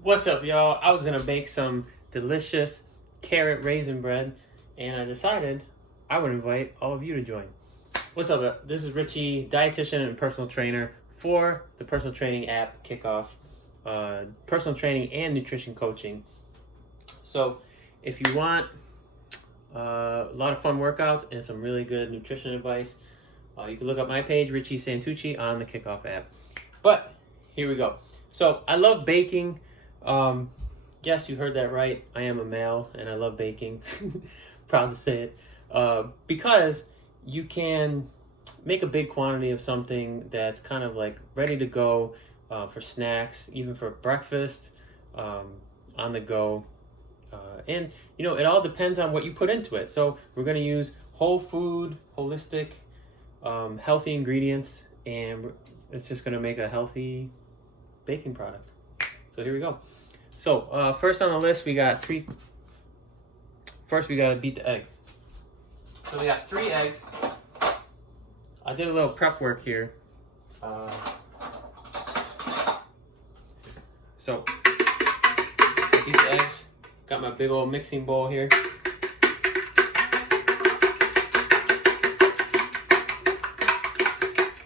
What's up, y'all? I was gonna bake some delicious carrot raisin bread, and I decided I would invite all of you to join. What's up? This is Richie, dietitian and personal trainer for the personal training app Kickoff, personal training and nutrition coaching. So, if you want a lot of fun workouts and some really good nutrition advice, you can look up my page, Richie Santucci, on the Kickoff app. But here we go. So, I love baking. Yes, you heard that right. I am a male and I love baking. Proud to say it. Because you can make a big quantity of something that's kind of like ready to go for snacks, even for breakfast, on the go. And, you know, it all depends on what you put into it. So we're going to use whole food, holistic, healthy ingredients, and it's just going to make a healthy baking product. So here we go. So first on the list, we got three. First, we got to beat the eggs. So we got 3 eggs. I did a little prep work here. So beat the eggs. Got my big old mixing bowl here.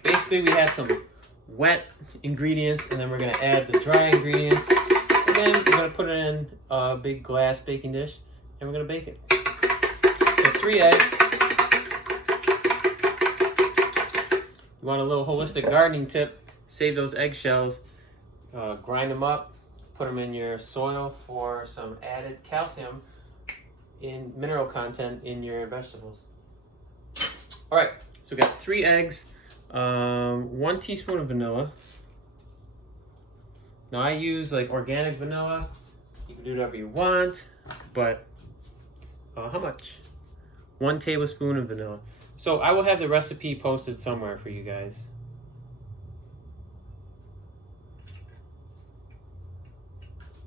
Basically, we have some wet ingredients, and then we're gonna add the dry ingredients. And then we're going to put it in a big glass baking dish, and we're going to bake it. So 3 eggs. You want a little holistic gardening tip, save those eggshells, grind them up, put them in your soil for some added calcium in mineral content in your vegetables. All right, so we got 3 eggs, 1 teaspoon of vanilla. Now I use like organic vanilla. You can do whatever you want, but how much? 1 tablespoon of vanilla. So I will have the recipe posted somewhere for you guys.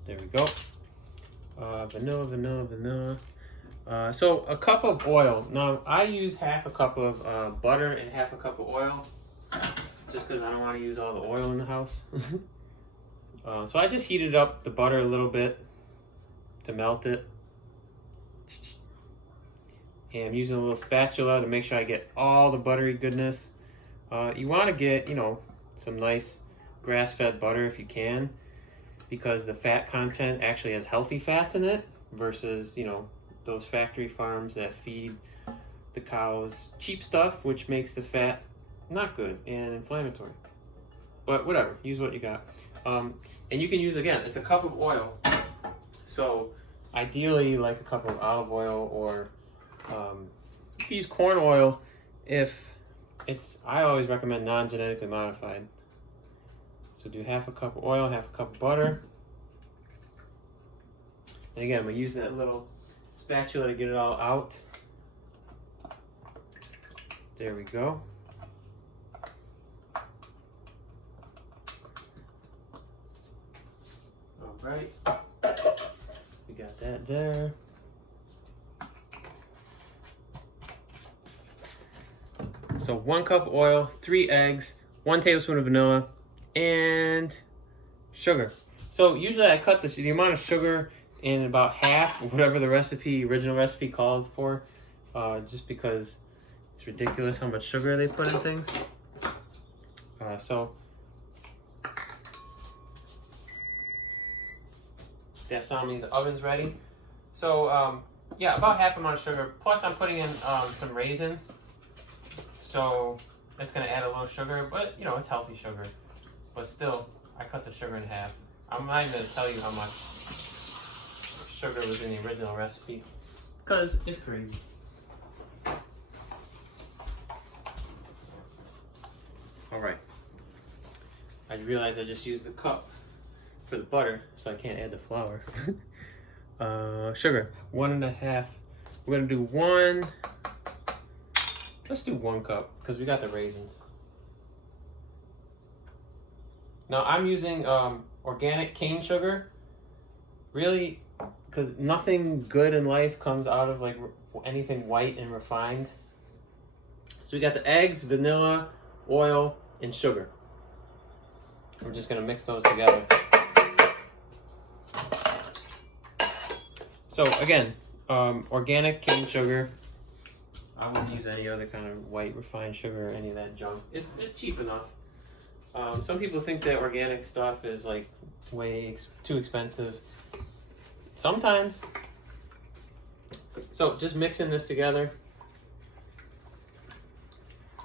There we go. Vanilla. So a cup of oil. Now I use half a cup of butter and half a cup of oil, just because I don't want to use all the oil in the house. So I just heated up the butter a little bit to melt it. And I'm using a little spatula to make sure I get all the buttery goodness. You want to get, you know, some nice grass-fed butter if you can, because the fat content actually has healthy fats in it versus, you know, those factory farms that feed the cows cheap stuff, which makes the fat not good and inflammatory. But whatever, use what you got. And you can use, again, it's a cup of oil. So ideally like a cup of olive oil, or you can use corn oil if it's, I always recommend non-genetically modified. So do half a cup of oil, half a cup of butter. And again, we're using that little spatula to get it all out. There we go. Right, we got that there. So 1 cup of oil, 3 eggs, 1 tablespoon of vanilla, and sugar. So usually I cut the amount of sugar in about half, whatever the original recipe calls for, just because it's ridiculous how much sugar they put in things. So that sound means the oven's ready. So yeah, about half amount of sugar. Plus I'm putting in some raisins. So it's gonna add a little sugar, but you know, it's healthy sugar. But still, I cut the sugar in half. I'm not even gonna tell you how much sugar was in the original recipe, because it's crazy. All right. I realized I just used the cup for the butter, so I can't add the flour. Sugar, 1.5. We're gonna do 1. Let's do 1 cup because we got the raisins. Now I'm using organic cane sugar. Really, because nothing good in life comes out of like anything white and refined. So we got the eggs, vanilla, oil, and sugar. We're just gonna mix those together. So again, organic cane sugar. I wouldn't use any other kind of white refined sugar or any of that junk. It's cheap enough. Some people think that organic stuff is like way too expensive. Sometimes. So just mixing this together.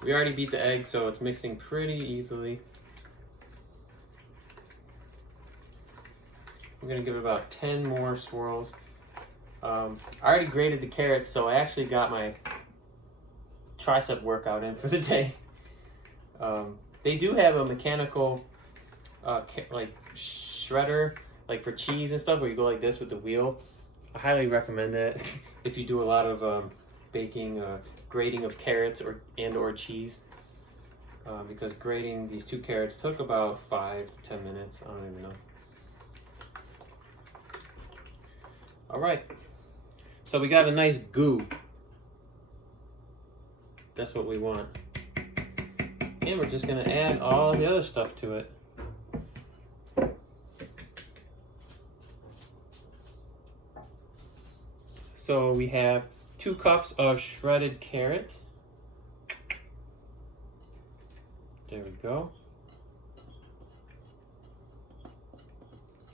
We already beat the egg, so it's mixing pretty easily. We're gonna give it about 10 more swirls. I already grated the carrots, so I actually got my tricep workout in for the day. They do have a mechanical like shredder, like for cheese and stuff, where you go like this with the wheel. I highly recommend that if you do a lot of baking, grating of carrots or cheese, because grating these 2 carrots took about 5 to 10 minutes. I don't even know. All right, so we got a nice goo. That's what we want. And we're just gonna add all the other stuff to it. So we have 2 cups of shredded carrot. There we go.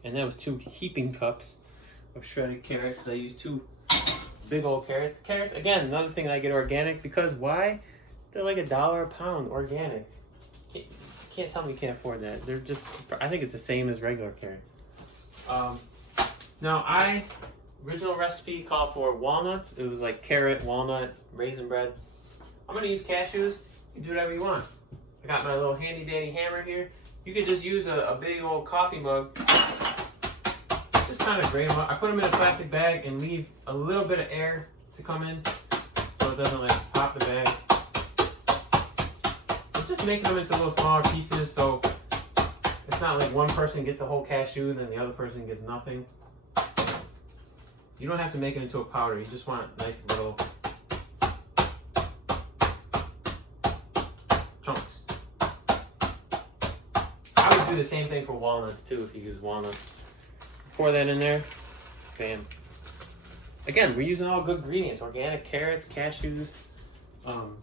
And that was 2 heaping cups of shredded carrots. I used 2 big old carrots. Carrots, again, another thing I get organic, because why? They're like $1 a pound organic. Can't tell me you can't afford that. They're just, I think it's the same as regular carrots. Now original recipe called for walnuts. It was like carrot, walnut, raisin bread. I'm gonna use cashews. You can do whatever you want. I got my little handy dandy hammer here. You could just use a big old coffee mug. Just kind of grate them up. I put them in a plastic bag and leave a little bit of air to come in, so it doesn't like pop the bag. I'm just making them into little smaller pieces, so it's not like one person gets a whole cashew and then the other person gets nothing. You don't have to make it into a powder. You just want nice little chunks. I would do the same thing for walnuts too if you use walnuts. Pour that in there. Bam. Again, we're using all good ingredients. Organic carrots, cashews,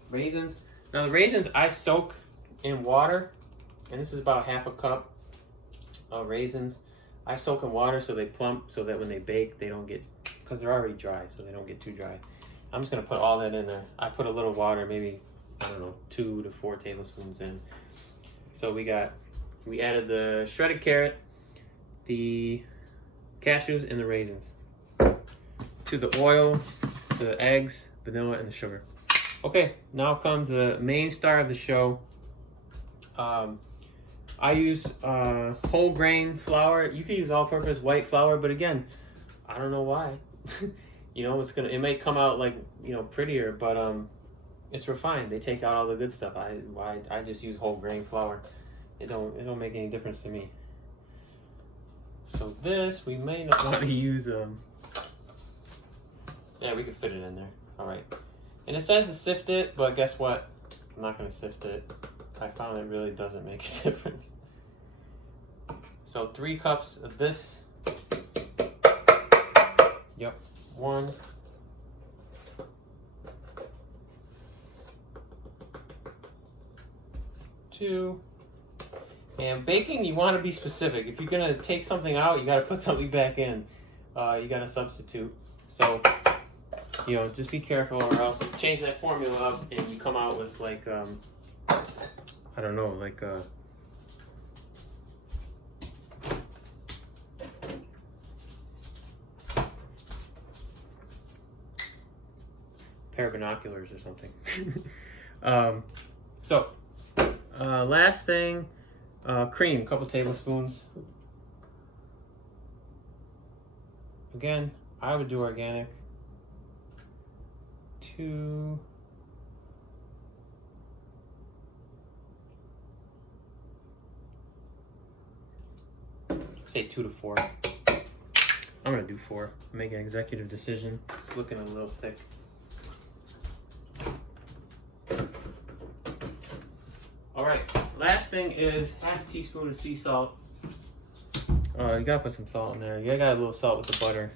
raisins. Now the raisins I soak in water, and this is about half a cup of raisins. I soak in water so they plump, so that when they bake, they don't get, because they're already dry, so they don't get too dry. I'm just gonna put all that in there. I put a little water, maybe, I don't know, 2 to 4 tablespoons in. So we added the shredded carrot, the cashews, and the raisins to the oil, the eggs, vanilla, and the sugar. Okay, now comes the main star of the show. I use whole grain flour. You can use all-purpose white flour, but again, I don't know why. You know, it may come out like, you know, prettier, but it's refined. They take out all the good stuff. I just use whole grain flour. It don't make any difference to me. So this, we may not want to use, yeah, we can fit it in there. All right. And it says to sift it, but guess what? I'm not going to sift it. I found it really doesn't make a difference. So 3 cups of this. Yep. 1. 2. And baking, you want to be specific. If you're going to take something out, you got to put something back in. You got to substitute. So, you know, just be careful, or else you change that formula up and you come out with like, I don't know, like pair of binoculars or something. Last thing, cream, a couple tablespoons. Again, I would do organic. 2. Say 2 to 4. I'm gonna do 4. Make an executive decision. It's looking a little thick. All right. Last thing is half a teaspoon of sea salt. You gotta put some salt in there. You gotta add a little salt with the butter.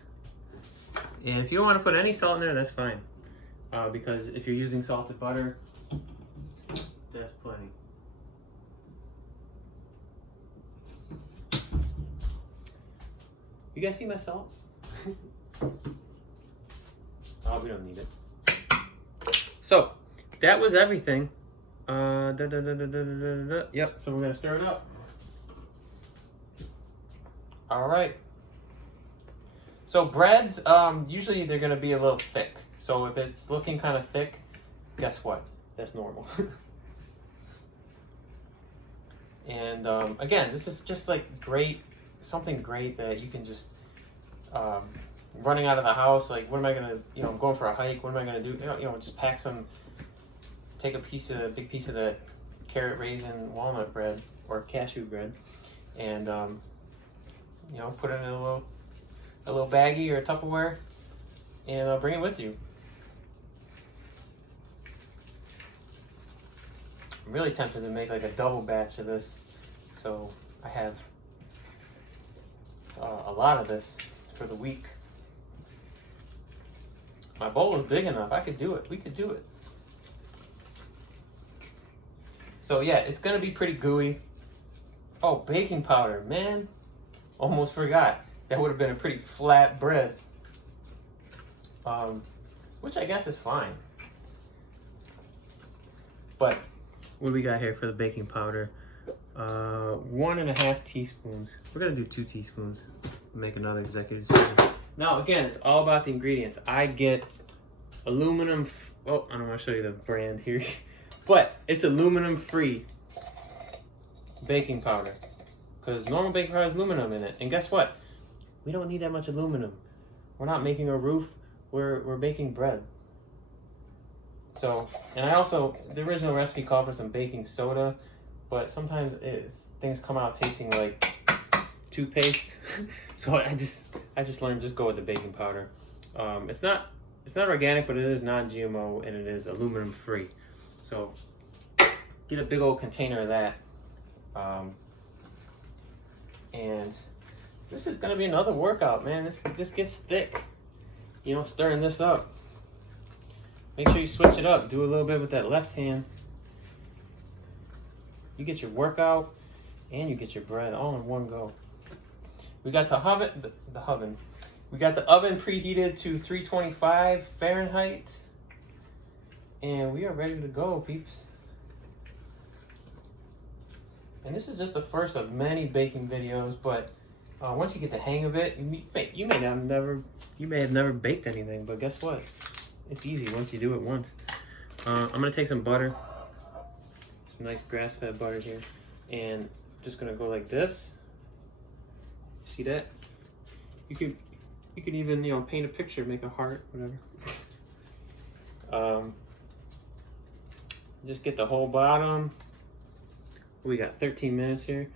And if you don't want to put any salt in there, that's fine. Because if you're using salted butter, that's plenty. You guys see my salt? Oh, we don't need it. So, that was everything. Yep, so we're gonna stir it up. All right. So breads, usually they're gonna be a little thick. So if it's looking kind of thick, guess what? That's normal. And again, this is just like something great that you can just, running out of the house, like what am I gonna, I'm going for a hike, what am I gonna do? Just pack some, take a big piece of the carrot, raisin, walnut bread, or cashew bread, and put it in a little baggie or a Tupperware, and bring it with you. I'm really tempted to make like a double batch of this, so I have a lot of this for the week. My bowl is big enough. I could do it. We could do it. So yeah, it's gonna be pretty gooey. Oh, baking powder, man. Almost forgot. That would have been a pretty flat bread. Which I guess is fine. But what do we got here for the baking powder? 1.5 teaspoons. We're gonna do 2 teaspoons. Make another executive decision. Now again, it's all about the ingredients. I get aluminum. Oh, I don't want to show you the brand here, but it's aluminum-free baking powder. Because normal baking powder has aluminum in it, and guess what? We don't need that much aluminum. We're not making a roof. We're baking bread. So, and I also, the original recipe called for some baking soda, but sometimes things come out tasting like toothpaste. So I just learned just go with the baking powder. It's not organic, but it is non-GMO and it is aluminum free. So get a big old container of that. And this is gonna be another workout, man. This gets thick. Stirring this up. Make sure you switch it up. Do a little bit with that left hand. You get your workout and you get your bread all in one go. We got the oven. We got the oven preheated to 325 Fahrenheit. And we are ready to go, peeps. And this is just the first of many baking videos, but once you get the hang of it, you may have never baked anything, but guess what? It's easy once you do it once. I'm gonna take some butter, some nice grass-fed butter here, and just gonna go like this. See that? You could even paint a picture, make a heart, whatever. Just get the whole bottom. We got 13 minutes here.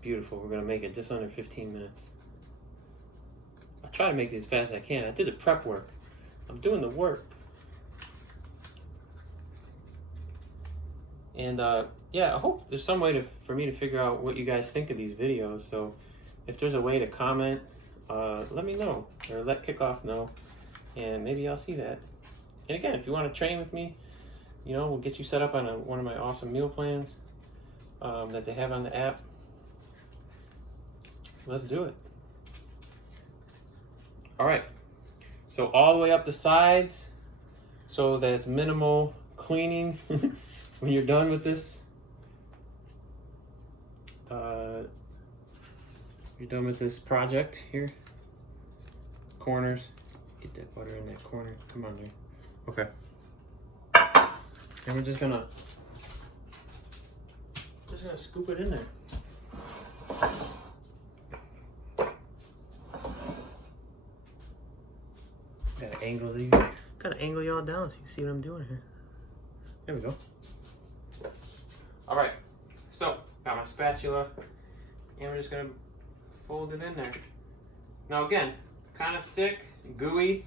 Beautiful. We're gonna make it just under 15 minutes. I try to make these as fast as I can. I did the prep work. I'm doing the work. And yeah, I hope there's some way for me to figure out what you guys think of these videos. So if there's a way to comment, let me know, or let Kickoff know, and maybe I'll see that. And again, if you want to train with me, we'll get you set up on one of my awesome meal plans that they have on the app. Let's do it. All right. So all the way up the sides, so that it's minimal cleaning when you're done with this. You're done with this project here. Corners. Get that butter in that corner. Come on there. Okay. And we're just gonna scoop it in there. Gotta angle y'all down so you see what I'm doing here. There we go. All right, so got my spatula, and we're just gonna fold it in there. Now again, kind of thick, gooey.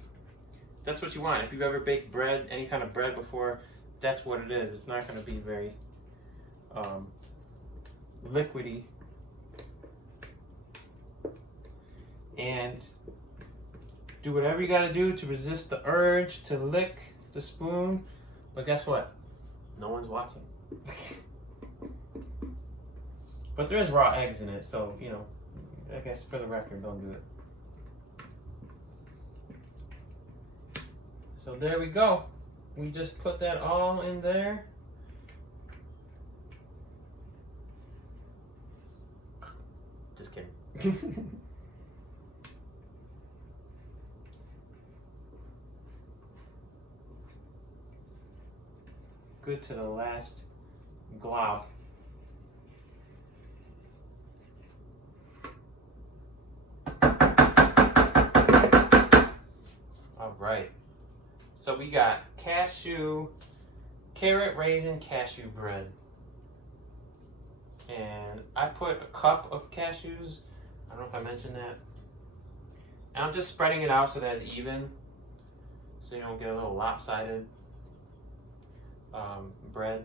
That's what you want. If you've ever baked bread, any kind of bread before, that's what it is. It's not gonna be very liquidy. Do whatever you gotta do to resist the urge to lick the spoon. But guess what? No one's watching. But there is raw eggs in it, so, you know, I guess for the record, don't do it. So there we go. We just put that all in there. Just kidding. Good to the last glob. All right. So we got carrot raisin cashew bread. And I put a cup of cashews. I don't know if I mentioned that. And I'm just spreading it out so that it's even, so you don't get a little lopsided bread.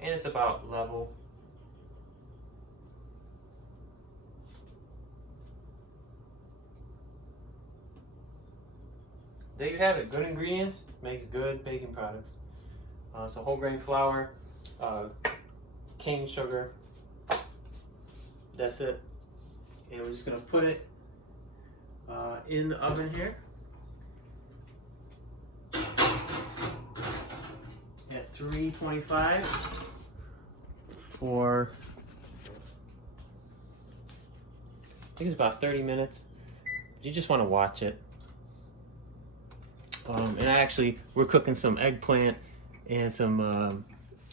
And it's about level. There you have it. Good ingredients makes good baking products. So whole grain flour, cane sugar. That's it. And we're just gonna put it in the oven here at 325 for, I think it's about 30 minutes. You just want to watch it. And we're cooking some eggplant and some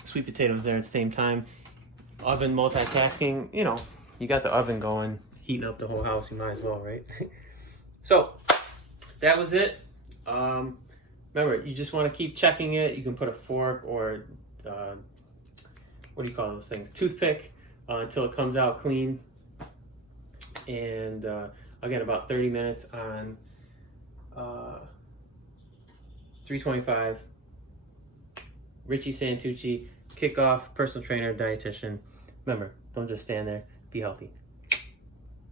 sweet potatoes there at the same time. Oven multitasking, you know, you got the oven going, heating up the whole house, you might as well, right? So, that was it. Remember, you just want to keep checking it. You can put a fork or, what do you call those things? Toothpick until it comes out clean. And again, about 30 minutes on 325. Richie Santucci, kickoff, personal trainer, dietitian. Remember, don't just stand there, be healthy.